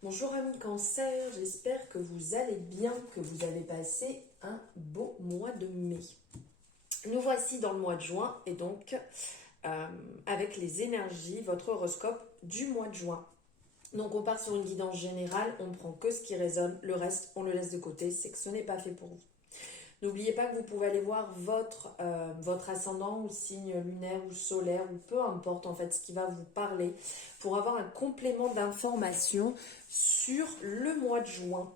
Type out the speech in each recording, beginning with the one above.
Bonjour amis Cancer, j'espère que vous allez bien, que vous avez passé un beau mois de mai. Nous voici dans le mois de juin et donc avec les énergies, votre horoscope du mois de juin. Donc on part sur une guidance générale, on prend que ce qui résonne, le reste on le laisse de côté, c'est que ce n'est pas fait pour vous. N'oubliez pas que vous pouvez aller voir votre ascendant ou signe lunaire ou solaire ou peu importe en fait ce qui va vous parler pour avoir un complément d'information sur le mois de juin.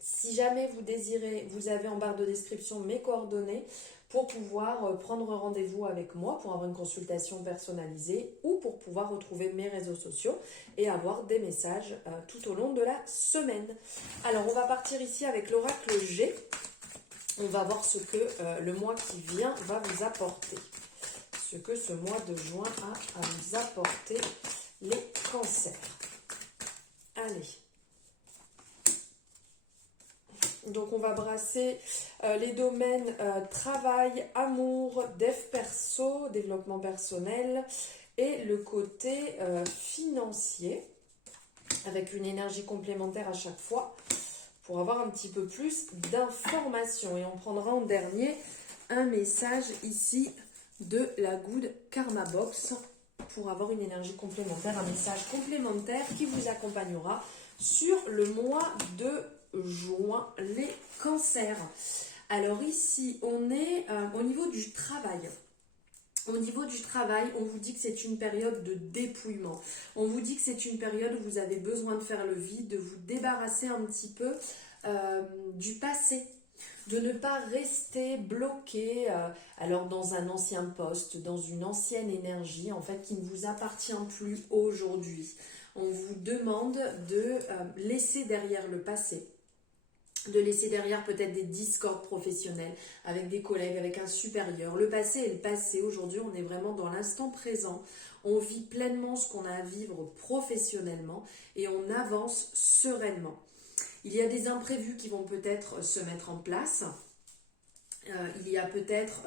Si jamais vous désirez, vous avez en barre de description mes coordonnées pour pouvoir prendre rendez-vous avec moi pour avoir une consultation personnalisée ou pour pouvoir retrouver mes réseaux sociaux et avoir des messages tout au long de la semaine. Alors on va partir ici avec l'oracle G. On va voir ce que le mois qui vient va vous apporter. Ce que ce mois de juin a à vous apporter, les cancers. Allez. Donc on va brasser les domaines travail, amour, dev perso, développement personnel et le côté financier avec une énergie complémentaire à chaque fois pour avoir un petit peu plus d'informations. Et on prendra en dernier un message ici de la Good Karma Box pour avoir une énergie complémentaire, un message complémentaire qui vous accompagnera sur le mois de juin, les cancers. Alors ici, on est au niveau du travail. Au niveau du travail, on vous dit que c'est une période de dépouillement. On vous dit que c'est une période où vous avez besoin de faire le vide, de vous débarrasser un petit peu du passé, de ne pas rester bloqué alors dans un ancien poste, dans une ancienne énergie en fait qui ne vous appartient plus aujourd'hui. On vous demande de laisser derrière le passé, de laisser derrière peut-être des discordes professionnels avec des collègues, avec un supérieur. Le passé est le passé. Aujourd'hui, on est vraiment dans l'instant présent. On vit pleinement ce qu'on a à vivre professionnellement et on avance sereinement. Il y a des imprévus qui vont peut-être se mettre en place. Il y a peut-être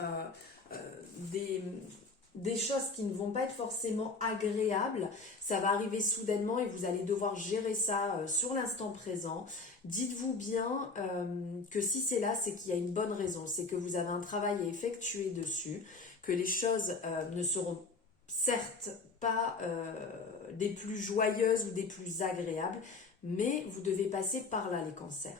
des choses qui ne vont pas être forcément agréables. Ça va arriver soudainement et vous allez devoir gérer ça sur l'instant présent. Dites-vous bien que si c'est là, c'est qu'il y a une bonne raison. C'est que vous avez un travail à effectuer dessus, que les choses ne seront certes pas des plus joyeuses ou des plus agréables, mais vous devez passer par là, les cancers.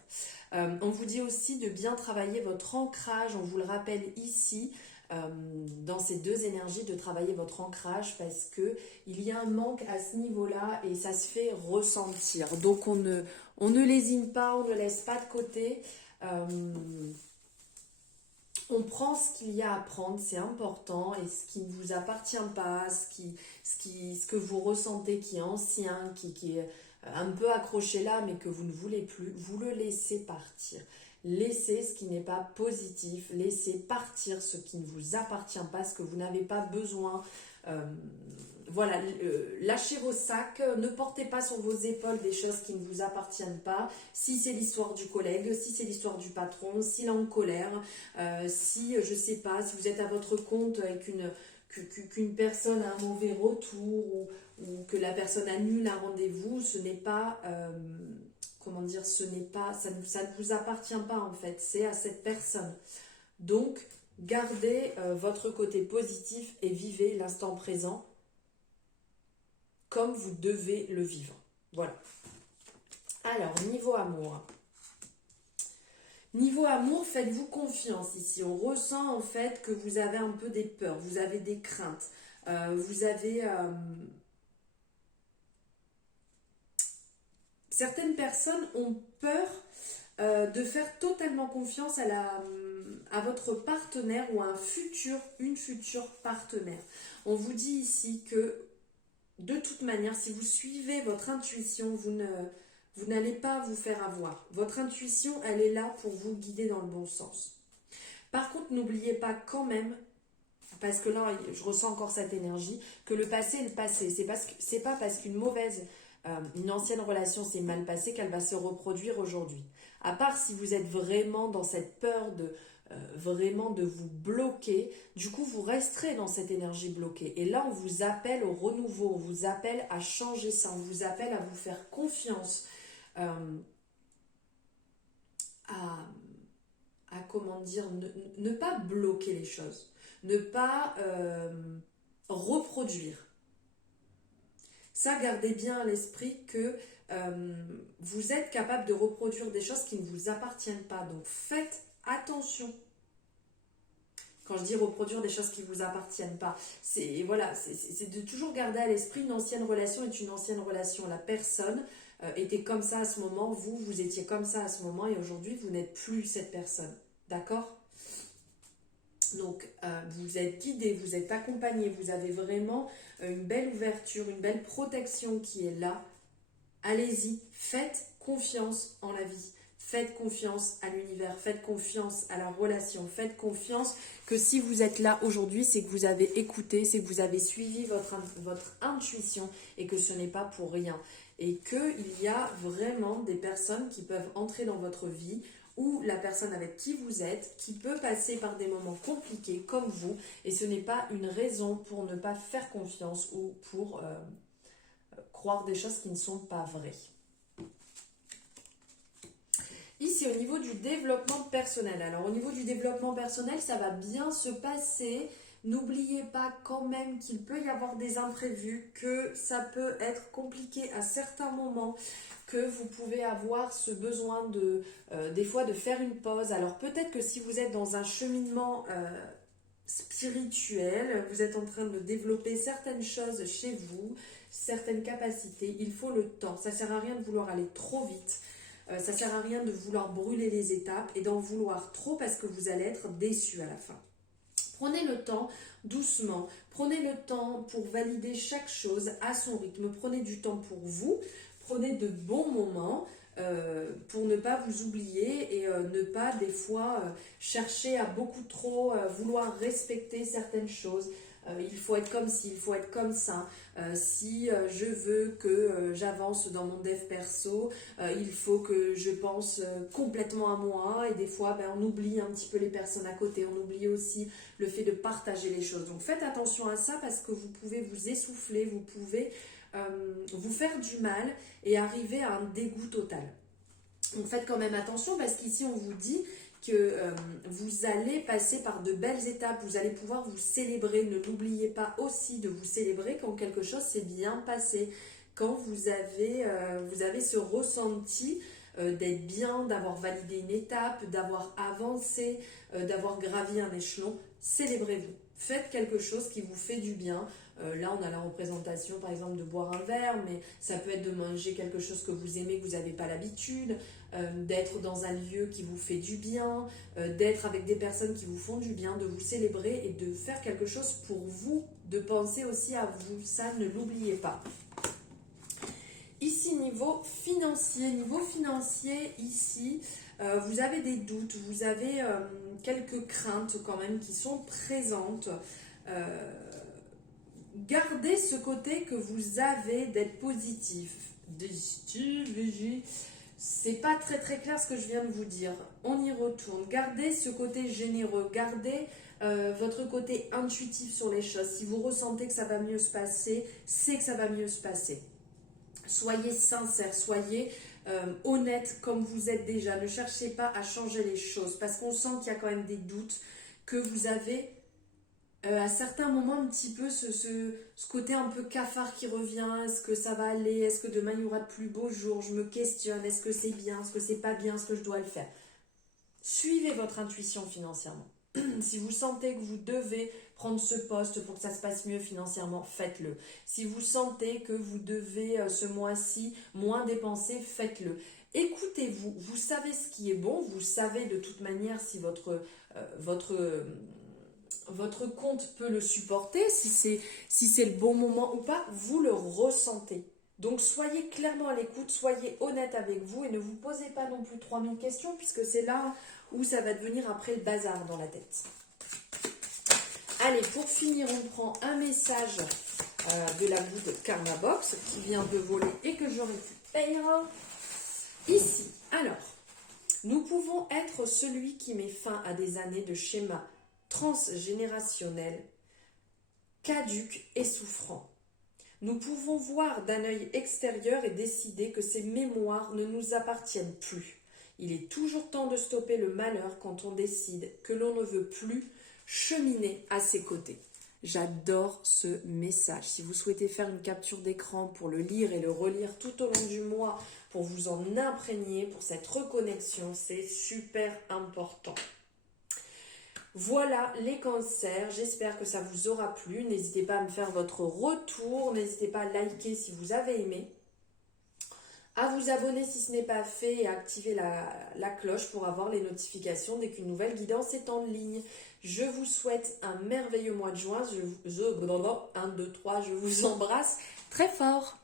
On vous dit aussi de bien travailler votre ancrage, on vous le rappelle ici, dans ces deux énergies, de travailler votre ancrage parce que il y a un manque à ce niveau-là et ça se fait ressentir. Donc on ne lésine pas, on ne laisse pas de côté. On prend ce qu'il y a à prendre, c'est important, et ce qui ne vous appartient pas, ce que vous ressentez qui est ancien, qui est un peu accroché là, mais que vous ne voulez plus, vous le laissez partir. Laissez ce qui n'est pas positif, laissez partir ce qui ne vous appartient pas, ce que vous n'avez pas besoin. Voilà, lâchez vos sacs, ne portez pas sur vos épaules des choses qui ne vous appartiennent pas. Si c'est l'histoire du collègue, si c'est l'histoire du patron, s'il est en colère, si, je sais pas, si vous êtes à votre compte et qu'une personne a un mauvais retour ou que la personne annule un rendez-vous, ce n'est pas... comment dire, ça ne vous appartient pas en fait, c'est à cette personne. Donc, gardez votre côté positif et vivez l'instant présent comme vous devez le vivre. Voilà. Alors, niveau amour. Niveau amour, faites-vous confiance ici. On ressent en fait que vous avez un peu des peurs, vous avez des craintes, vous avez... certaines personnes ont peur de faire totalement confiance à votre partenaire ou à une future partenaire. On vous dit ici que de toute manière, si vous suivez votre intuition, vous n'allez pas vous faire avoir. Votre intuition, elle est là pour vous guider dans le bon sens. Par contre, n'oubliez pas quand même, parce que là, je ressens encore cette énergie, que le passé est le passé. C'est pas parce qu'une une ancienne relation s'est mal passée qu'elle va se reproduire aujourd'hui. À part si vous êtes vraiment dans cette peur vraiment de vous bloquer. Du coup, vous resterez dans cette énergie bloquée. Et là, on vous appelle au renouveau, on vous appelle à changer ça, on vous appelle à vous faire confiance, à comment dire, ne pas bloquer les choses, ne pas reproduire. Ça, gardez bien à l'esprit que vous êtes capable de reproduire des choses qui ne vous appartiennent pas. Donc faites attention. Quand je dis reproduire des choses qui ne vous appartiennent pas, c'est voilà, c'est de toujours garder à l'esprit une ancienne relation est une ancienne relation. La personne était comme ça à ce moment, vous étiez comme ça à ce moment et aujourd'hui vous n'êtes plus cette personne. D'accord ? Donc vous êtes guidé, vous êtes accompagné, vous avez vraiment une belle ouverture, une belle protection qui est là. Allez-y, faites confiance en la vie. Faites confiance à l'univers, faites confiance à la relation, faites confiance que si vous êtes là aujourd'hui, c'est que vous avez écouté, c'est que vous avez suivi votre intuition et que ce n'est pas pour rien. Et qu'il y a vraiment des personnes qui peuvent entrer dans votre vie ou la personne avec qui vous êtes, qui peut passer par des moments compliqués comme vous, et ce n'est pas une raison pour ne pas faire confiance ou pour croire des choses qui ne sont pas vraies. Ici, au niveau du développement personnel. Alors, au niveau du développement personnel, ça va bien se passer. N'oubliez pas quand même qu'il peut y avoir des imprévus, que ça peut être compliqué à certains moments, que vous pouvez avoir ce besoin des fois de faire une pause. Alors, peut-être que si vous êtes dans un cheminement spirituel, vous êtes en train de développer certaines choses chez vous, certaines capacités, il faut le temps. Ça ne sert à rien de vouloir aller trop vite. Ça ne sert à rien de vouloir brûler les étapes et d'en vouloir trop parce que vous allez être déçu à la fin. Prenez le temps doucement, prenez le temps pour valider chaque chose à son rythme, prenez du temps pour vous, prenez de bons moments pour ne pas vous oublier et ne pas des fois chercher à beaucoup trop vouloir respecter certaines choses. Il faut être comme ci, il faut être comme ça. Si je veux que j'avance dans mon dev perso, il faut que je pense complètement à moi. Et des fois, on oublie un petit peu les personnes à côté. On oublie aussi le fait de partager les choses. Donc faites attention à ça parce que vous pouvez vous essouffler, vous pouvez vous faire du mal et arriver à un dégoût total. Donc faites quand même attention parce qu'ici on vous dit que vous allez passer par de belles étapes, vous allez pouvoir vous célébrer. Ne l'oubliez pas aussi de vous célébrer quand quelque chose s'est bien passé, quand vous avez ce ressenti d'être bien, d'avoir validé une étape, d'avoir avancé, d'avoir gravi un échelon. Célébrez-vous. Faites quelque chose qui vous fait du bien. Là, on a la représentation, par exemple, de boire un verre, mais ça peut être de manger quelque chose que vous aimez, que vous n'avez pas l'habitude, d'être dans un lieu qui vous fait du bien, d'être avec des personnes qui vous font du bien, de vous célébrer et de faire quelque chose pour vous, de penser aussi à vous. Ça, ne l'oubliez pas. Ici, niveau financier, ici, vous avez des doutes, vous avez quelques craintes quand même qui sont présentes. Gardez ce côté que vous avez d'être positif. C'est pas très très clair ce que je viens de vous dire. On y retourne. Gardez ce côté généreux. Gardez votre côté intuitif sur les choses. Si vous ressentez que ça va mieux se passer, c'est que ça va mieux se passer. Soyez sincère, soyez honnête comme vous êtes déjà. Ne cherchez pas à changer les choses parce qu'on sent qu'il y a quand même des doutes, que vous avez à certains moments un petit peu ce côté un peu cafard qui revient. Est-ce que ça va aller? Est-ce que demain il y aura de plus beaux jours? Je me questionne. Est-ce que c'est bien? Est-ce que c'est pas bien? Est-ce que je dois le faire? Suivez votre intuition financièrement. Si vous sentez que vous devez prendre ce poste pour que ça se passe mieux financièrement, faites-le. Si vous sentez que vous devez ce mois-ci moins dépenser, faites-le. Écoutez-vous, vous savez ce qui est bon, vous savez de toute manière si votre compte peut le supporter, si c'est le bon moment ou pas, vous le ressentez. Donc soyez clairement à l'écoute, soyez honnête avec vous et ne vous posez pas non plus 3000 questions puisque c'est là où ça va devenir après le bazar dans la tête. Allez, pour finir, on prend un message de la Good Karma Box qui vient de voler et que je récupère ici. Alors, Nous pouvons être celui qui met fin à des années de schémas transgénérationnels, caducs et souffrants. Nous pouvons voir d'un œil extérieur et décider que ces mémoires ne nous appartiennent plus. Il est toujours temps de stopper le malheur quand on décide que l'on ne veut plus cheminer à ses côtés. J'adore ce message. Si vous souhaitez faire une capture d'écran pour le lire et le relire tout au long du mois, pour vous en imprégner, pour cette reconnexion, c'est super important. Voilà les cancers, j'espère que ça vous aura plu. N'hésitez pas à me faire votre retour, n'hésitez pas à liker si vous avez aimé, à vous abonner si ce n'est pas fait et à activer la cloche pour avoir les notifications dès qu'une nouvelle guidance est en ligne. Je vous souhaite un merveilleux mois de juin, 1, 2, 3, je vous embrasse très fort.